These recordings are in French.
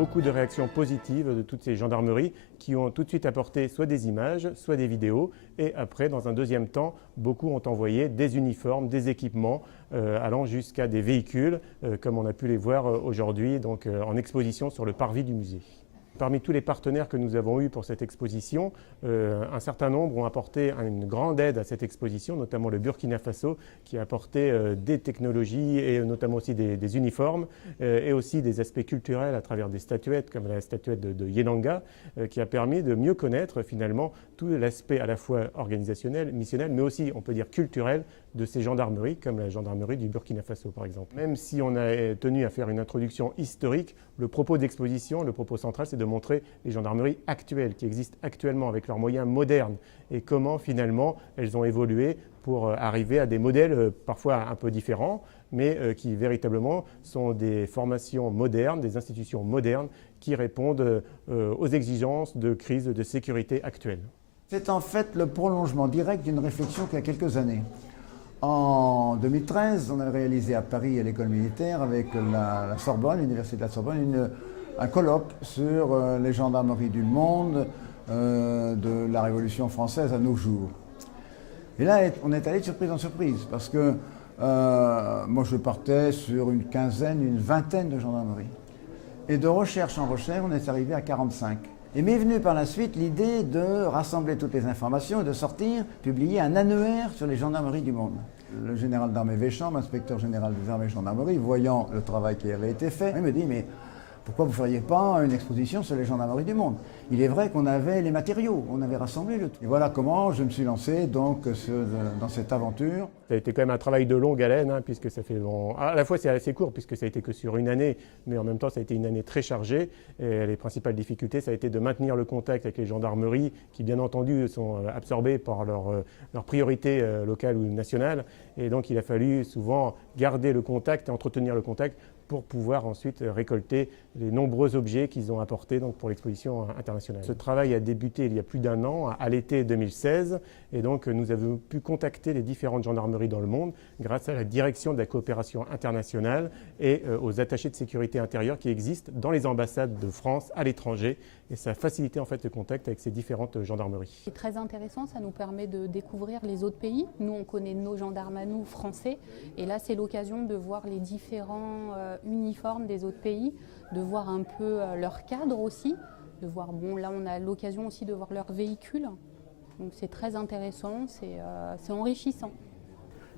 beaucoup de réactions positives de toutes ces gendarmeries qui ont tout de suite apporté soit des images, soit des vidéos. Et après, dans un deuxième temps, beaucoup ont envoyé des uniformes, des équipements, allant jusqu'à des véhicules, comme on a pu les voir aujourd'hui en exposition sur le parvis du musée. Parmi tous les partenaires que nous avons eus pour cette exposition, un certain nombre ont apporté une grande aide à cette exposition, notamment le Burkina Faso qui a apporté des technologies et notamment aussi des uniformes et aussi des aspects culturels à travers des statuettes comme la statuette de Yenanga qui a permis de mieux connaître finalement tout l'aspect à la fois organisationnel, missionnel, mais aussi on peut dire culturel de ces gendarmeries comme la gendarmerie du Burkina Faso par exemple. Même si on a tenu à faire une introduction historique, le propos d'exposition, le propos central, c'est de montrer les gendarmeries actuelles qui existent actuellement avec leurs moyens modernes et comment finalement elles ont évolué pour arriver à des modèles parfois un peu différents, mais qui véritablement sont des formations modernes, des institutions modernes qui répondent aux exigences de crise de sécurité actuelles. C'est en fait le prolongement direct d'une réflexion qu'il y a quelques années. En 2013, on a réalisé à Paris, à l'école militaire, avec la Sorbonne, l'université de la Sorbonne, un colloque sur les gendarmeries du monde de la Révolution française à nos jours. Et là, on est allé de surprise en surprise, parce que moi je partais sur une quinzaine, une vingtaine de gendarmeries. Et de recherche en recherche, on est arrivé à 45. Et m'est venue par la suite l'idée de rassembler toutes les informations et de sortir, publier un annuaire sur les gendarmeries du monde. Le général d'armée Véchamp, inspecteur général des armées et gendarmeries, voyant le travail qui avait été fait, il me dit « mais pourquoi vous ne feriez pas une exposition sur les gendarmeries du monde ?» Il est vrai qu'on avait les matériaux, on avait rassemblé le tout. Et voilà comment je me suis lancé donc dans cette aventure. Ça a été quand même un travail de longue haleine, puisque ça fait à la fois c'est assez court puisque ça a été que sur une année, mais en même temps ça a été une année très chargée. Et les principales difficultés, ça a été de maintenir le contact avec les gendarmeries, qui bien entendu sont absorbées par leurs priorités locales ou nationales. Et donc il a fallu souvent garder le contact et entretenir le contact pour pouvoir ensuite récolter les nombreux objets qu'ils ont apportés pour l'exposition internationale. Ce travail a débuté il y a plus d'un an, à l'été 2016, et donc nous avons pu contacter les différentes gendarmeries dans le monde grâce à la direction de la coopération internationale et aux attachés de sécurité intérieure qui existent dans les ambassades de France à l'étranger, et ça a facilité en fait le contact avec ces différentes gendarmeries. C'est très intéressant, ça nous permet de découvrir les autres pays. Nous, on connaît nos gendarmes à nous, français, et là c'est l'occasion de voir les différents uniformes des autres pays, de voir un peu leur cadre aussi, de voir, là on a l'occasion aussi de voir leurs véhicules, donc c'est très intéressant, c'est enrichissant.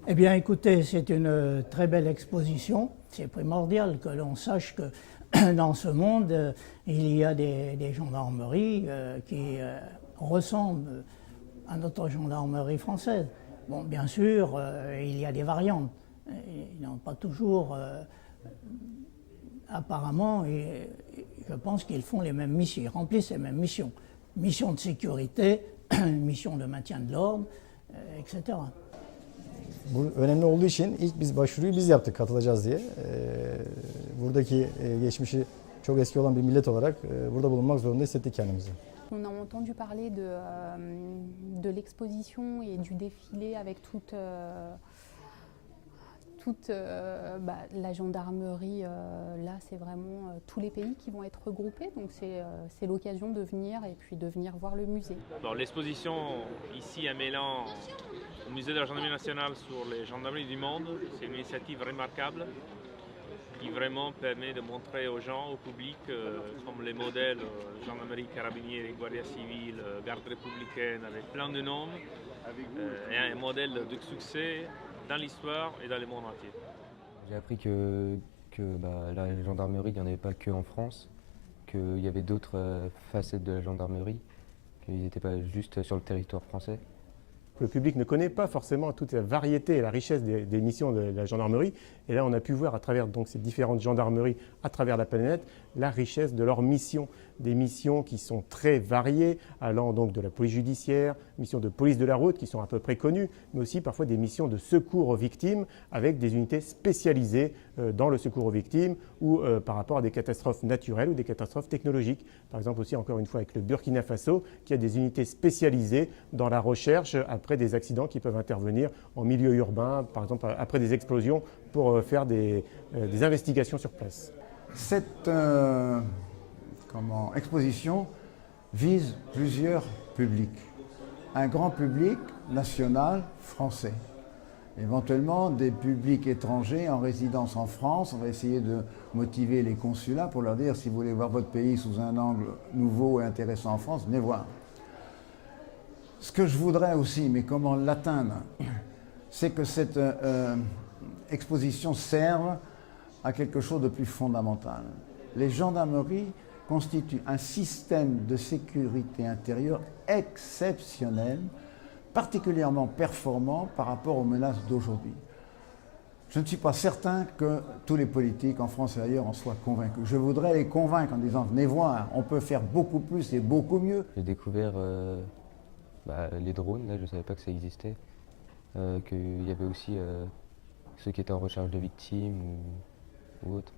Eh bien écoutez, c'est une très belle exposition, c'est primordial que l'on sache que dans ce monde, il y a des gendarmeries qui ressemblent à notre gendarmerie française. Bon, bien sûr, il y a des variantes, ils n'ont pas toujours... apparemment, je pense qu'ils font les mêmes missions, ils remplissent les mêmes missions. Mission de sécurité, mission de maintien de l'ordre, etc. Bu önemli olduğu için ilk biz başvuruyu biz yaptık katılacağız diye. Buradaki geçmişi çok eski olan bir millet olarak burada bulunmak zorunda hissettik kendimizi. On a entendu parler de l'exposition et du défilé avec toute la gendarmerie, là c'est vraiment tous les pays qui vont être regroupés, donc c'est l'occasion de venir et puis de venir voir le musée. L'exposition ici à Milan, au musée de la gendarmerie nationale sur les gendarmeries du monde, c'est une initiative remarquable qui vraiment permet de montrer aux gens, au public, comme les modèles gendarmerie, carabinieri, guardia civile, garde républicaine, avec plein de noms, et un modèle de succès dans l'histoire et dans le monde entier. J'ai appris que la gendarmerie, il n'y en avait pas que en France, qu'il y avait d'autres facettes de la gendarmerie, qu'ils n'étaient pas juste sur le territoire français. Le public ne connaît pas forcément toute la variété et la richesse des missions de la gendarmerie. Et là, on a pu voir à travers ces différentes gendarmeries à travers la planète la richesse de leurs missions. Des missions qui sont très variées, allant donc de la police judiciaire, missions de police de la route qui sont à peu près connues, mais aussi parfois des missions de secours aux victimes avec des unités spécialisées dans le secours aux victimes ou par rapport à des catastrophes naturelles ou des catastrophes technologiques. Par exemple aussi encore une fois avec le Burkina Faso qui a des unités spécialisées dans la recherche après des accidents qui peuvent intervenir en milieu urbain, par exemple après des explosions pour faire des investigations sur place. Cette exposition vise plusieurs publics. Un grand public national français. Éventuellement des publics étrangers en résidence en France. On va essayer de motiver les consulats pour leur dire si vous voulez voir votre pays sous un angle nouveau et intéressant en France, venez voir. Ce que je voudrais aussi, mais comment l'atteindre, c'est que cette exposition serve à quelque chose de plus fondamental. Les gendarmeries constituent un système de sécurité intérieure exceptionnel, particulièrement performant par rapport aux menaces d'aujourd'hui. Je ne suis pas certain que tous les politiques en France et ailleurs en soient convaincus. Je voudrais les convaincre en disant venez voir, on peut faire beaucoup plus et beaucoup mieux. J'ai découvert les drones, là je ne savais pas que ça existait, qu'il y avait aussi ceux qui étaient en recherche de victimes ou autres.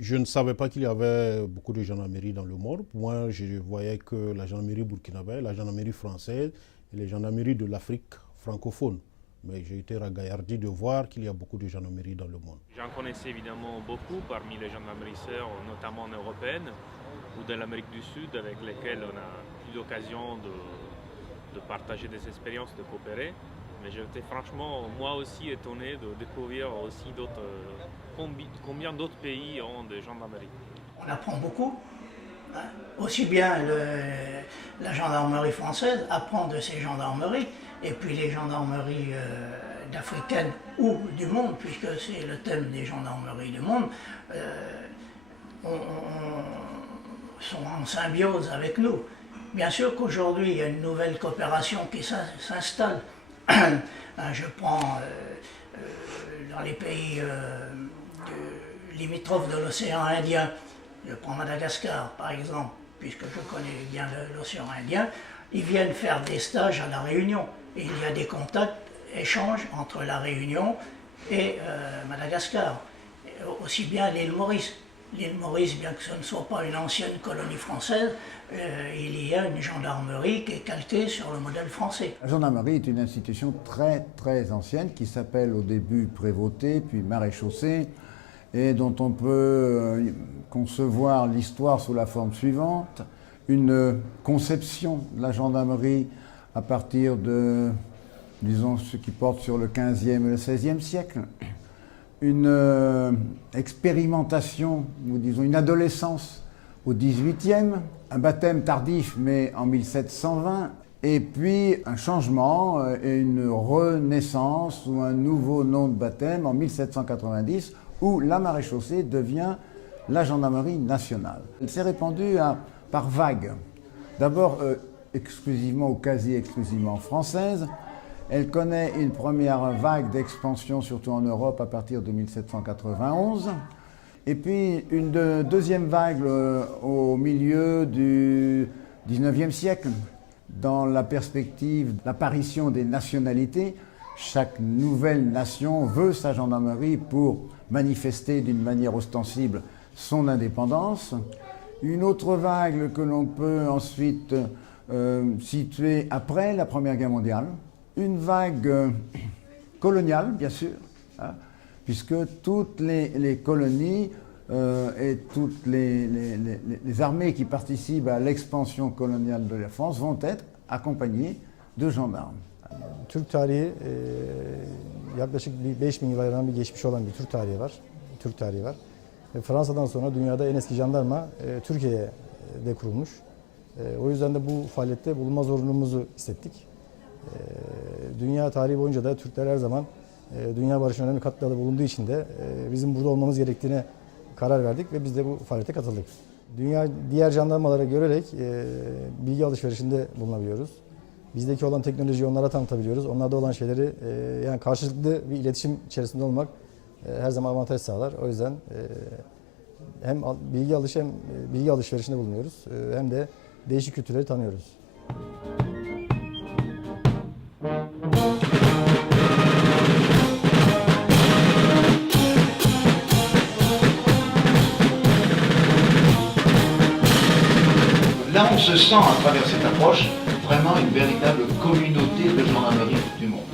Je ne savais pas qu'il y avait beaucoup de gendarmerie dans le monde. Moi, je voyais que la gendarmerie burkinabé, la gendarmerie française et les gendarmeries de l'Afrique francophone. Mais j'ai été ragaillardi de voir qu'il y a beaucoup de gendarmerie dans le monde. J'en connaissais évidemment beaucoup parmi les gendarmeries sœurs, notamment européennes ou de l'Amérique du Sud, avec lesquelles on a eu l'occasion de partager des expériences, de coopérer. Mais j'étais franchement, moi aussi, étonné de découvrir aussi combien d'autres pays ont des gendarmeries. On apprend beaucoup. Hein. Aussi bien la gendarmerie française apprend de ses gendarmeries, et puis les gendarmeries africaines ou du monde, puisque c'est le thème des gendarmeries du monde, sont en symbiose avec nous. Bien sûr qu'aujourd'hui, il y a une nouvelle coopération qui s'installe. Je prends dans les pays limitrophes de l'océan Indien, je prends Madagascar par exemple, puisque je connais bien l'océan Indien, ils viennent faire des stages à La Réunion. Et il y a des contacts, échanges entre La Réunion et Madagascar. Aussi bien l'île Maurice. L'île Maurice, bien que ce ne soit pas une ancienne colonie française, il y a une gendarmerie qui est calquée sur le modèle français. La gendarmerie est une institution très très ancienne qui s'appelle au début prévôté, puis maréchaussée, et dont on peut concevoir l'histoire sous la forme suivante. Une conception de la gendarmerie à partir de, disons, ce qui porte sur le 15e et le 16e siècle. Une expérimentation, ou disons une adolescence au 18e, un baptême tardif mais en 1720, et puis un changement et une renaissance ou un nouveau nom de baptême en 1790 où la maréchaussée devient la gendarmerie nationale. Elle s'est répandue par vagues. D'abord exclusivement ou quasi exclusivement française. Elle connaît une première vague d'expansion, surtout en Europe, à partir de 1791. Et puis une deuxième vague au milieu du 19e siècle, dans la perspective de l'apparition des nationalités. Chaque nouvelle nation veut sa gendarmerie pour manifester d'une manière ostensible son indépendance. Une autre vague que l'on peut ensuite située après la Première Guerre mondiale, une vague coloniale, bien sûr, hein, puisque toutes les colonies et toutes les armées qui participent à l'expansion coloniale de la France vont être accompagnées de gendarmes. Türk tarihi yaklaşık 5000 yıllardan bir geçmiş olan bir Türk tarihi var. Türk tarihi var. Fransa'dan sonra dünyada en eski jandarma Türkiye'de kurulmuş. O yüzden de bu faaliyette bulunma zorunluluğumuzu hissettik. Dünya tarihi boyunca da Türkler her zaman dünya barışına önemli katkıda bulunduğu için de bizim burada olmamız gerektiğine karar verdik ve biz de bu faaliyete katıldık. Dünya diğer jandarmalara görerek bilgi alışverişinde bulunabiliyoruz. Bizdeki olan teknolojiyi onlara tanıtabiliyoruz. Onlarda olan şeyleri yani karşılıklı bir iletişim içerisinde olmak her zaman avantaj sağlar. O yüzden hem bilgi alışverişinde bulunuyoruz hem de değişik kültürleri tanıyoruz. Là, on se sent, à travers cette approche, vraiment une véritable communauté de gendarmerie du monde.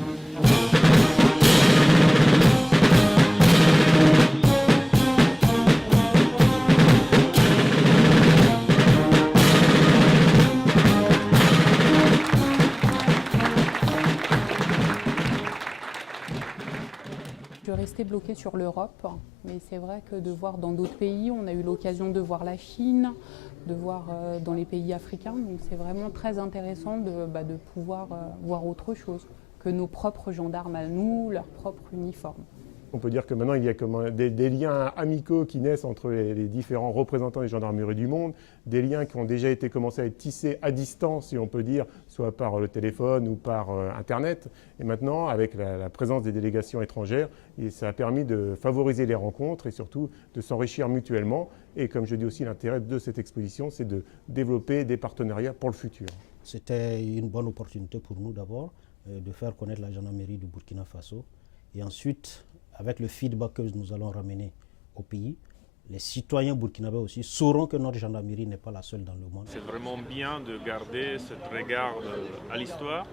bloqué sur l'Europe, mais c'est vrai que de voir dans d'autres pays, on a eu l'occasion de voir la Chine, de voir dans les pays africains, donc c'est vraiment très intéressant de pouvoir voir autre chose que nos propres gendarmes à nous, leur propre uniforme. On peut dire que maintenant, il y a comme des liens amicaux qui naissent entre les différents représentants des gendarmeries du monde, des liens qui ont déjà été commencés à être tissés à distance, si on peut dire, soit par le téléphone ou par Internet. Et maintenant, avec la présence des délégations étrangères, ça a permis de favoriser les rencontres et surtout de s'enrichir mutuellement. Et comme je dis aussi, l'intérêt de cette exposition, c'est de développer des partenariats pour le futur. C'était une bonne opportunité pour nous d'abord de faire connaître la gendarmerie du Burkina Faso. Et ensuite, avec le feedback que nous allons ramener au pays, les citoyens burkinabés aussi sauront que notre gendarmerie n'est pas la seule dans le monde. C'est vraiment bien de garder ce regard à l'histoire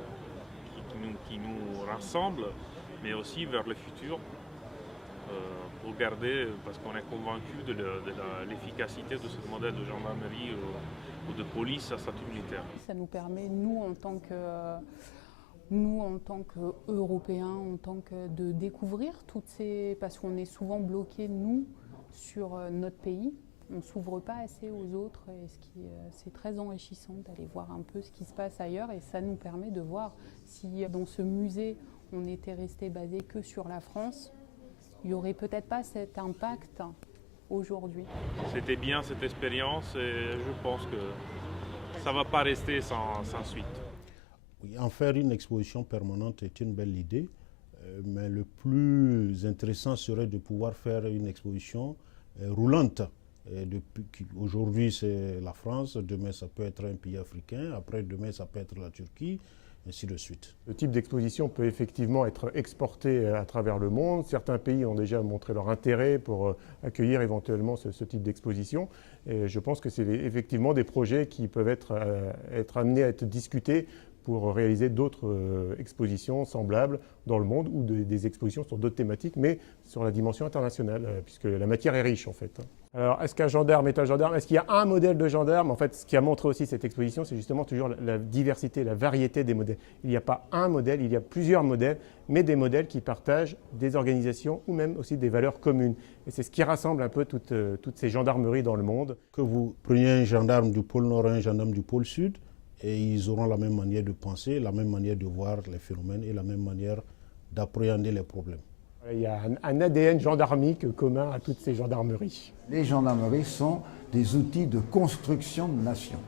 qui nous rassemble, mais aussi vers le futur, pour garder, parce qu'on est convaincu de l'efficacité de ce modèle de gendarmerie ou de police à statut militaire. Ça nous permet, nous en tant qu'Européens, de découvrir toutes ces... Parce qu'on est souvent bloqués, nous, sur notre pays. On ne s'ouvre pas assez aux autres et c'est très enrichissant d'aller voir un peu ce qui se passe ailleurs et ça nous permet de voir si dans ce musée, on était resté basé que sur la France, il n'y aurait peut-être pas cet impact aujourd'hui. C'était bien cette expérience et je pense que ça ne va pas rester sans suite. Oui, en faire une exposition permanente est une belle idée, mais le plus intéressant serait de pouvoir faire une exposition roulante. Aujourd'hui c'est la France, demain ça peut être un pays africain, après demain ça peut être la Turquie, ainsi de suite. Ce type d'exposition peut effectivement être exporté à travers le monde. Certains pays ont déjà montré leur intérêt pour accueillir éventuellement ce type d'exposition. Et je pense que c'est effectivement des projets qui peuvent être amenés à être discutés pour réaliser d'autres expositions semblables dans le monde ou des expositions sur d'autres thématiques, mais sur la dimension internationale, puisque la matière est riche en fait. Alors, est-ce qu'un gendarme est un gendarme? Est-ce qu'il y a un modèle de gendarme? En fait, ce qui a montré aussi cette exposition, c'est justement toujours la diversité, la variété des modèles. Il n'y a pas un modèle, il y a plusieurs modèles, mais des modèles qui partagent des organisations ou même aussi des valeurs communes. Et c'est ce qui rassemble un peu toutes ces gendarmeries dans le monde. Que vous preniez un gendarme du pôle Nord et un gendarme du pôle Sud, et ils auront la même manière de penser, la même manière de voir les phénomènes et la même manière d'appréhender les problèmes. Il y a un ADN gendarmique commun à toutes ces gendarmeries. Les gendarmeries sont des outils de construction de nation.